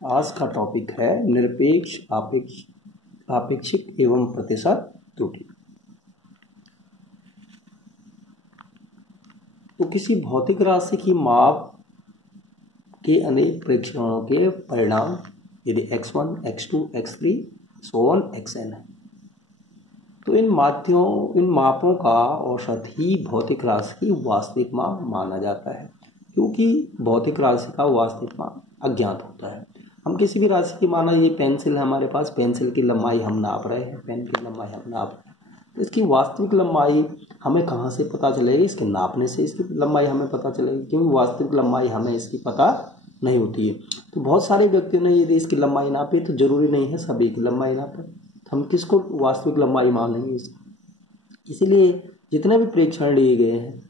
आज का टॉपिक है निरपेक्ष आपेक्षिक एवं प्रतिशत त्रुटि। तो किसी भौतिक राशि की माप के अनेक प्रेक्षणों के परिणाम यदि x1, x2, x3 so on xn है, तो इन मापों का औसत ही भौतिक राशि की वास्तविक माप माना जाता है, क्योंकि भौतिक राशि का वास्तविक माप अज्ञात होता है। हम किसी भी राशि की, माना ये पेंसिल है हमारे पास, पेंसिल की लंबाई हम नाप रहे हैं, पेन की लंबाई हम नाप रहे हैं, तो इसकी वास्तविक लंबाई हमें कहाँ से पता चलेगी? इसके नापने से इसकी लंबाई हमें पता चलेगी, क्योंकि वास्तविक लंबाई हमें इसकी पता नहीं होती है। तो बहुत सारे व्यक्तियों ने यदि इसकी लंबाई नापी, तो जरूरी नहीं है सभी की लंबाई नापे, हम किसको वास्तविक लंबाई मान लेंगे इसकी। इसीलिए जितने भी प्रेक्षण लिए गए हैं,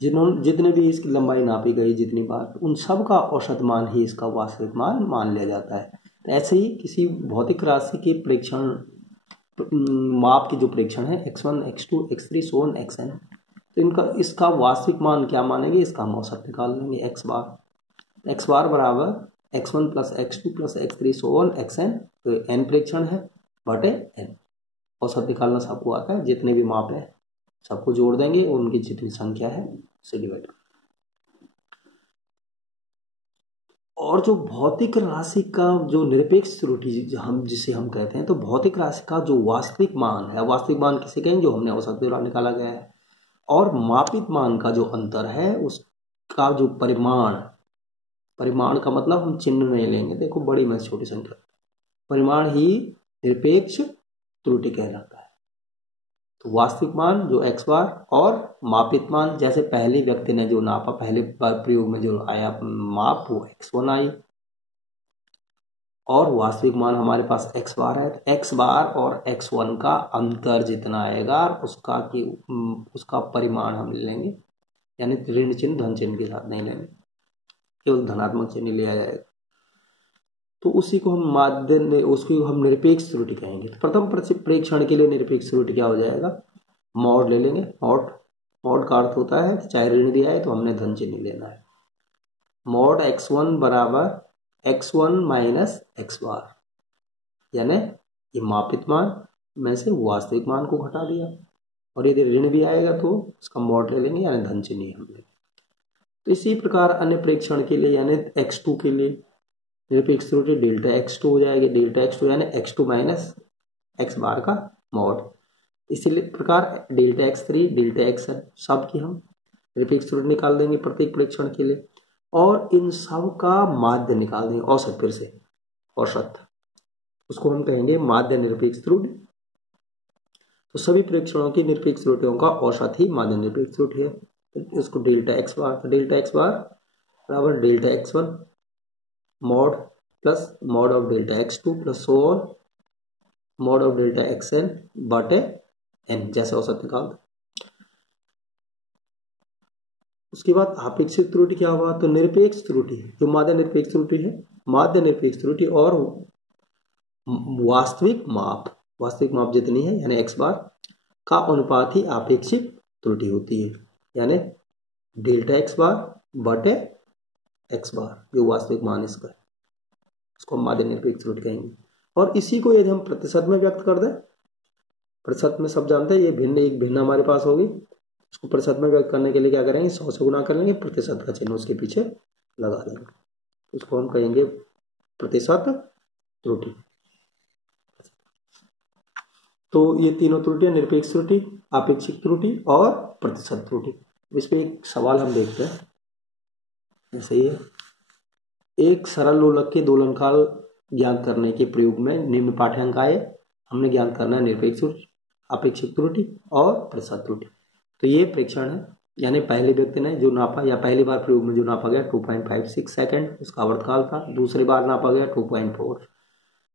जितने भी इसकी लंबाई नापी गई जितनी बार, उन सब का औसत मान ही इसका वास्तविक मान मान लिया जाता है। तो ऐसे ही किसी भौतिक राशि के प्रेक्षण माप के जो प्रेक्षण है x1, x2, x3 so on xn, तो इसका वास्तविक मान क्या मानेंगे? इसका हम औसत निकाल लेंगे x बार बराबर x1 plus x2 plus x3 so on xn। तो n प्रेक्षण है बटे n, औसत निकालना सबको आता है, जितने भी माप है सबको जोड़ देंगे, उनकी जितनी संख्या है उसे डिवाइड। और जो भौतिक राशि का जो निरपेक्ष त्रुटि जिसे हम कहते हैं, तो भौतिक राशि का जो वास्तविक मान है, वास्तविक मान किसे कहेंगे? जो हमने औसत द्वारा निकाला गया है, और मापित मान का जो अंतर है, उसका जो परिमाण का मतलब हम चिन्ह नहीं लेंगे, देखो बड़ी में छोटी संख्या, परिमाण ही निरपेक्ष त्रुटि कहलाता है। तो वास्तविक मान जो x बार और मापित मान, जैसे पहले व्यक्ति ने जो नापा, पहले बार प्रयोग में जो आया माप, वो x1 आई, और वास्तविक मान हमारे पास x बार है, तो x बार और x1 का अंतर जितना आएगा उसका परिमाण हम ले लेंगे, यानी ऋण चिन्ह धन चिन्ह के साथ नहीं लेंगे, केवल धनात्मक चिन्ह लिया जाएगा। तो उसी को हम निरपेक्ष त्रुटि कहेंगे। तो प्रथम प्रेक्षण के लिए निरपेक्ष त्रुटि क्या हो जाएगा? मॉड ले लेंगे। मॉड का अर्थ होता है चाहे ऋण दिया है तो हमने धन चिन्ह लेना है। मॉड x1 बराबर x1 माइनस x बार, यानी ये मापित मान में से वास्तविक मान को घटा दिया, और यदि ऋण भी आएगा तो उसका मॉड ले लेंगे, यानी धन चिन्ह हम लेंगे। तो इसी प्रकार अन्य प्रेक्षण के लिए, यानी x2 के लिए निरपेक्ष त्रुटि डेल्टा x2 हो जाएगी। डेल्टा x2 यानी x2 माइनस x बार का मॉड। इसीलिए प्रकार डेल्टा x3, डेल्टा xn सब की हम निरपेक्ष त्रुटि निकाल देंगे प्रत्येक प्रेक्षण के लिए, और इन सब का माध्य निकाल देंगे, औसत, फिर से औसत, उसको हम कहेंगे माध्य निरपेक्ष त्रुटि। तो सभी प्रेक्षणों की निरपेक्ष त्रुटियों का औसत ही माध्य निरपेक्ष त्रुटि है। तो इसको डेल्टा x बार, तो डेल्टा x बार बराबर delta x1 mod plus mod of delta x2 plus so on mod of delta xn बटे n, जैसे औसत निकाल दो। उसके बाद आपेक्षिक त्रुटि क्या हुआ? तो निरपेक्ष त्रुटि जो माध्य निरपेक्ष त्रुटि है, माध्य निरपेक्ष त्रुटि और वास्तविक माप जितनी है, यानी x बार का अनुपात ही आपेक्षिक त्रुटि होती है, यानी डेल्टा x बार बटे x बार जो वास्तविक मान इसका है, उसको हम माध्य निरपेक्ष त्रुटि कहेंगे। और इसी को यदि हम प्रतिशत में व्यक्त कर दें, प्रतिशत में सब जानते हैं, ये एक भिन्न हमारे पास होगी, उसको प्रतिशत में व्यक्त करने के लिए क्या करेंगे? 100 से गुणा कर लेंगे, प्रतिशत का चिन्ह उसके पीछे लगा देंगे, उसको हम कहेंगे प्रतिशत त्रुटि। तो ये तीनों त्रुटियां, निरपेक्ष त्रुटि, आपेक्षिक त्रुटि और प्रतिशत त्रुटि। इस पे एक सवाल हम देखते हैं, जैसे ये एक सरल लोलक के दोलनकाल ज्ञात करने के प्रयोग में निम्न पाठ्यांक आए, हमने ज्ञात करना है निरपेक्ष त्रुटि, आपेक्षिक त्रुटि और प्रतिशत त्रुटि। तो ये प्रेक्षण है, यानी पहले व्यक्ति ने जो नापा, या पहली बार प्रयोग में जो नापा गया 2.56 सेकंड उसका आवर्तकाल था, दूसरी बार नापा गया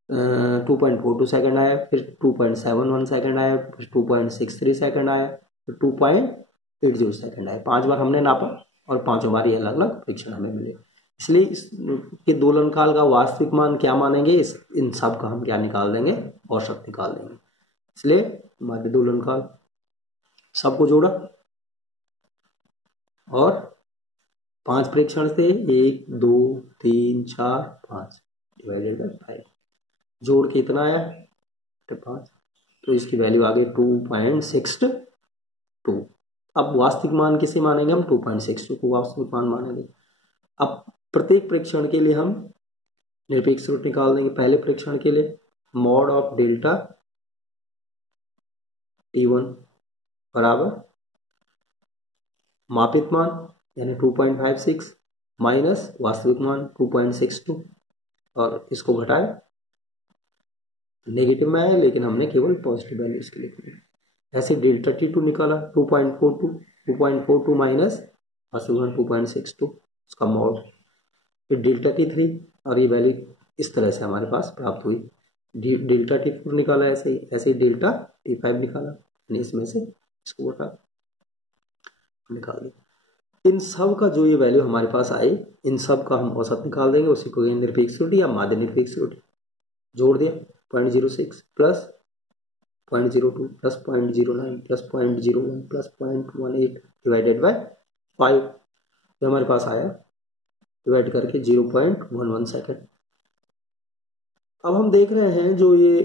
2.42 सेकंड आया, फिर 2.71 सेकंड आया, फिर 2.63 सेकंड आया, फिर 2.80 सेकंड आया। 5 बार हमने नापा और 5 बार ये अलग अलग प्रेक्षण हमें मिले। इसलिए इसके दोलन काल का वास्तविक मान क्या मानेंगे? इन सब का हम क्या निकाल देंगे? औसत निकाल देंगे। इसलिए माध्य दोलन काल सबको जोड़ा, और 5 प्रेक्षण थे, 1 2 3 4 5, डिवाइडेड बाई 5, जोड़ के इतना आया 5, तो इसकी वैल्यू आ गई 2.62। अब वास्तविक मान किसे मानेंगे हम? 2.62 को वास्तविक मान मानेंगे। अब प्रत्येक परीक्षण के लिए हम निरपेक्ष त्रुटि निकाल देंगे। पहले परीक्षण के लिए मॉड ऑफ डेल्टा T1 बराबर मापित मान यानी 2.56 माइनस वास्तविक मान 2.62, और इसको घटाए नेगेटिव में आया, लेकिन हमने केवल पॉजिटिव वैल्यू इसके लिए। ऐसे डेल्टा T2 निकाला 2.42 माइनस वास्तविक मान 2.62, उसका मॉड, फिर डेल्टा T3, और ये वैल्यू इस तरह से हमारे पास प्राप्त हुई। डेल्टा T4 निकाला ऐसे ही डेल्टा T5 निकाला, इसमें से इसको उठा निकाल दें। इन सब का जो ये वैल्यू हमारे पास आई, इन सब का हम औसत निकाल देंगे, उसी को निरपेक्ष त्रुटि या माध्य निरपेक्ष त्रुटि। जोड़ दिया 0.06 plus 0.02 plus 0.09 plus 0.01 plus 0.18 divided by 5, जो हमारे पास आया डिवाइड करके 0.11 सेकेंड। अब हम देख रहे हैं जो ये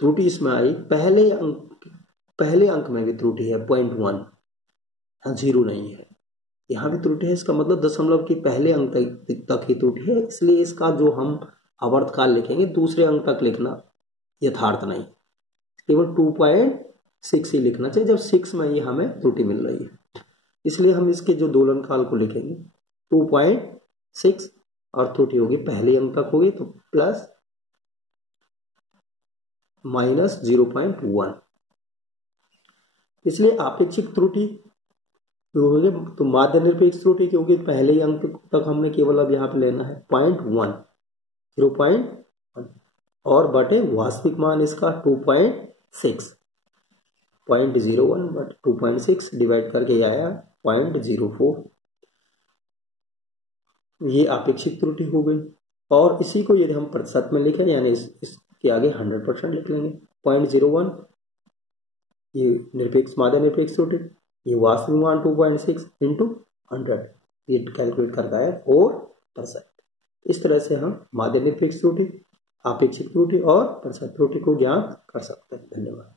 त्रुटि इसमें आई, पहले अंक में भी त्रुटि है 0.1, 0 नहीं है, यहाँ भी त्रुटि है। इसका मतलब दशमलव के पहले अंक तक ही त्रुटि है, इसलिए इसका जो हम आवर्तकाल लिखेंगे दूसरे अंक तक लिखना यथार्थ नहीं, केवल 2.6 ही लिखना चाहिए जब 6 में ही हमें त्रुटि मिल रही है। इसलिए हम इसके जो दोलन काल को लिखेंगे 2.6 और त्रुटि होगी पहले अंक तक होगी, तो प्लस माइनस 0.1। इसलिए आपेक्षिक त्रुटि तो माध्य निरपेक्ष त्रुटि, क्योंकि पहले अंक तक हमने केवल अब यहाँ पे लेना है 0.1 और बटे वास्तविक मान इसका 2.6, 0.01 बट 2.6 डिवाइड करके आया 0.04, ये आपेक्षिक त्रुटि हो गई। और इसी को यदि हम प्रतिशत में लिखें यानी इसके आगे 100% लिख लेंगे। 0.01 ये निरपेक्ष माध्य निरपेक्ष त्रुटि, ये वास्तविक मान 2.6 इंटू 100, ये कैलकुलेट करता है 4%। इस तरह से हम माध्य निरपेक्ष त्रुटि, आपेक्षिक त्रुटि और प्रतिशत त्रुटि को ज्ञात कर सकते हैं। धन्यवाद।